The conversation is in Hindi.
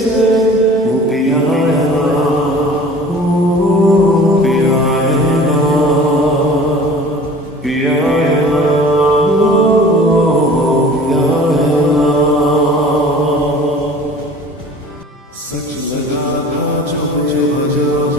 से वो पिया आएगा, पिया आएगा, पिया आएगा, पिया आएगा। सच लगा था जो